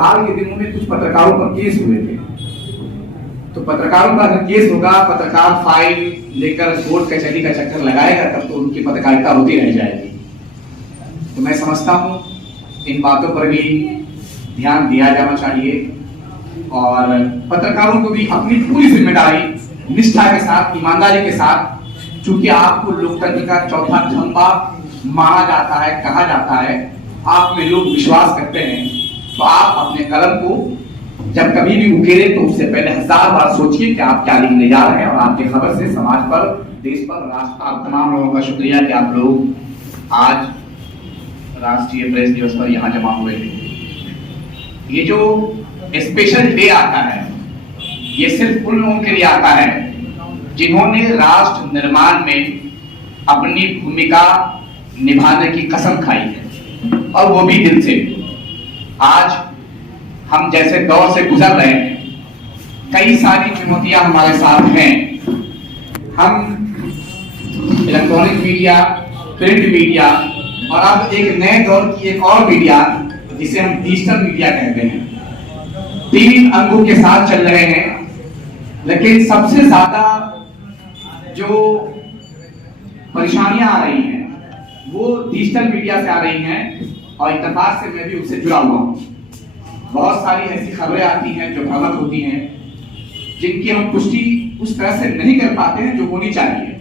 हाल के दिनों में कुछ पत्रकारों पर केस हुए थे। तो पत्रकारों का अगर केस होगा, पत्रकार फाइल लेकर कोर्ट कचहरी का चक्कर लगाएगा, तब तो उनकी पत्रकारिता होती रह जाएगी। तो मैं समझता हूं इन बातों पर भी ध्यान दिया जाना चाहिए और पत्रकारों को भी अपनी पूरी जिम्मेदारी निष्ठा के साथ, ईमानदारी के साथ, चूंकि आपको लोकतंत्र का चौथा खंभा माना जाता है, कहा जाता है, आप में लोग विश्वास करते हैं, तो आप अपने कलम को जब कभी भी उकेरे तो उससे पहले 1000 बार सोचिए कि आप क्या लिखने जा रहे हैं। और आपकी खबर से समाज पर, देश पर, राष्ट्र पर, तमाम लोगों का शुक्रिया कि आप लोग आज राष्ट्रीय प्रेस दिवस पर यहाँ जमा हुए थे। ये जो स्पेशल डे आता है, ये सिर्फ उन लोगों के लिए आता है जिन्होंने राष्ट्र निर्माण में अपनी भूमिका निभाने की कसम खाई है, और वो भी दिल से। आज हम जैसे दौर से गुजर रहे हैं, कई सारी चुनौतियां हमारे साथ हैं। हम इलेक्ट्रॉनिक मीडिया, प्रिंट मीडिया और अब एक नए दौर की एक और मीडिया जिसे हम डिजिटल मीडिया कहते हैं, 3 अंगों के साथ चल रहे हैं। लेकिन सबसे ज्यादा जो परेशानियां आ रही हैं वो डिजिटल मीडिया से आ रही हैं, और इत्तेफाक से मैं भी उससे जुड़ा हुआ हूं। बहुत सारी ऐसी खबरें आती हैं जो भ्रामक होती हैं, जिनकी हम पुष्टि उस तरह से नहीं कर पाते हैं जो होनी चाहिए।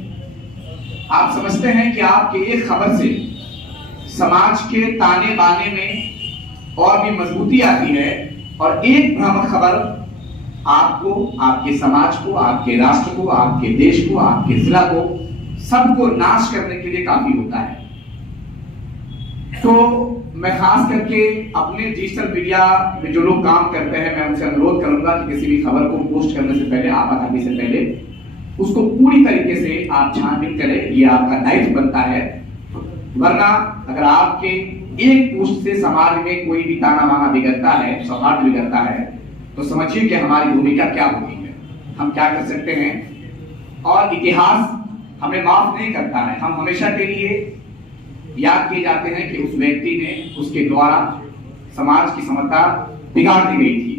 आप समझते हैं कि आपके एक खबर से समाज के ताने बाने में और भी मजबूती आती है, और एक भ्रामक खबर आपको, आपके समाज को, आपके राष्ट्र को, आपके देश को, आपके जिला को, सबको नाश करने के लिए काफी होता है। तो मैं खास करके अपने डिजिटल मीडिया में जो लोग काम करते हैं, मैं उनसे अनुरोध करूंगा कि किसी भी खबर को पोस्ट करने से पहले, आपातकाली से पहले, उसको पूरी तरीके से आप छानबीन करें। ये आपका दायित्व बनता है। वरना अगर आपके एक पोस्ट से समाज में कोई भी ताना बाना बिगड़ता है, सौहार्द बिगड़ता है, तो समझिए कि हमारी भूमिका क्या होती है, हम क्या कर सकते हैं। और इतिहास हमें माफ नहीं करता है। हम हमेशा के लिए याद किए जाते हैं कि उस व्यक्ति ने, उसके द्वारा समाज की समता बिगाड़ दी गई थी।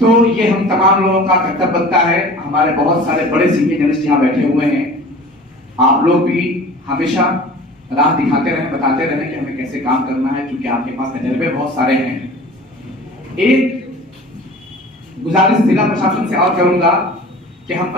तो ये हम तमाम लोगों का कर्तव्य बनता है। हमारे बहुत सारे बड़े सीनियर जर्नलिस्ट यहाँ बैठे हुए हैं। आप लोग भी हमेशा राह दिखाते रहें, बताते रहें कि हमें कैसे काम करना है, क्योंकि आपके पास तजर्बे बहुत सारे हैं। एक गुजारिश जिला प्रशासन से और करूंगा कि हम